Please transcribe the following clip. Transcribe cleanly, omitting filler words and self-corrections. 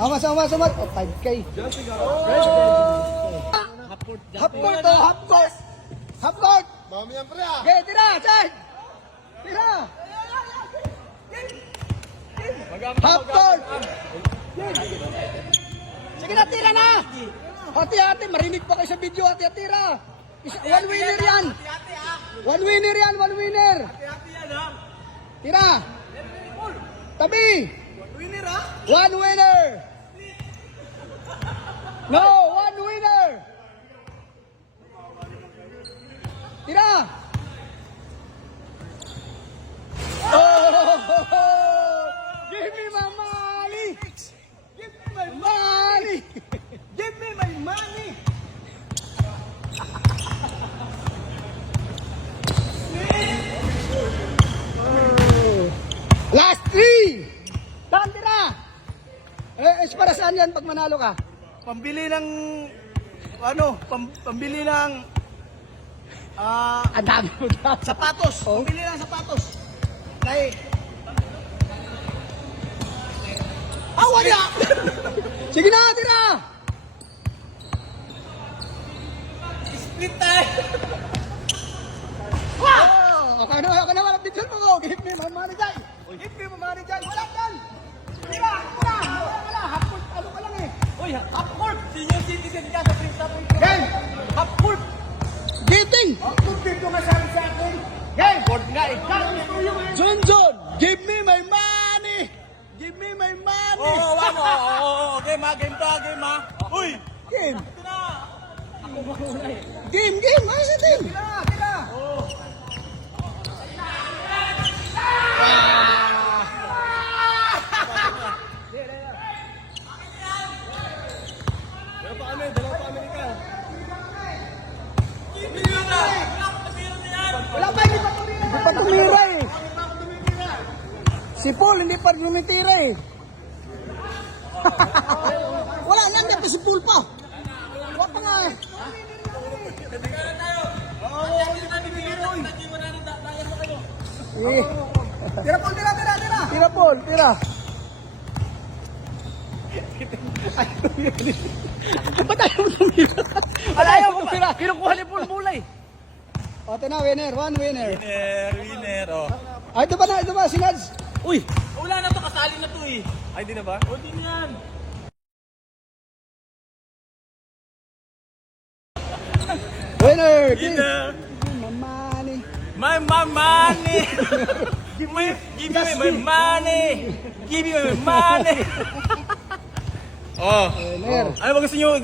Amas. Oh, 5K. Half court. Mami yan, pre, ah. Okay, tira, Chad. Tira. Half court. Sige na, tira na. Hati-hati, marinig pa kayo sa video, hati-hati, tira. One winner yan. One winner yan, one winner. Tira. Tabi. One winner. No, one winner. Tira. Oh, give me my money. Give me my money. Give me my money. Last three. Saan tira? Para saan yan pag manalo ka? Pambili ng, ano, pambili ng, Ang dami mo dyan. sapatos. Oh. Pambili ng sapatos. Dahil, Wala! Sige na, tira! split tayo. Oh, okay na, wala picture mo. Give me my money dyan. Give me my money dyan. Wala dyan. Tira, wala. Half court, ano ka lang eh. Uy, half court. Senior citizen ka sa Prince Tapos. Game! Half court. Gating! Half court dito nga sabi sa akin. Game! Board nga, ikaw. John, give me my money! Give me my money! Oo, wala mo. Game ha, game to, game ha. Uy! Game! Ito na. Ako makulay. Game! Ayos na team! Tira. Dalawa pa American. Wala pa, hindi pa tumira eh. Si Paul, hindi pa lumitira eh. Wala, nandiyan pa si Paul pa. Wala pa nga eh. Tira Paul, tira. Tira Paul, tira. Ba't ayaw mo tumira? Ayaw mo tumira. Kinukuha ni Paul mulay. O, ito na, winner. One winner. Winner, oh. Ay, ito ba, si Nads? Uy! Wala na to, kasali na to eh. Ay, di na ba? O, di na yan. Winner! Winner! Mamani. My money! Give me my money! Give me my money! Oh. Winner. Ano ba gusto nyo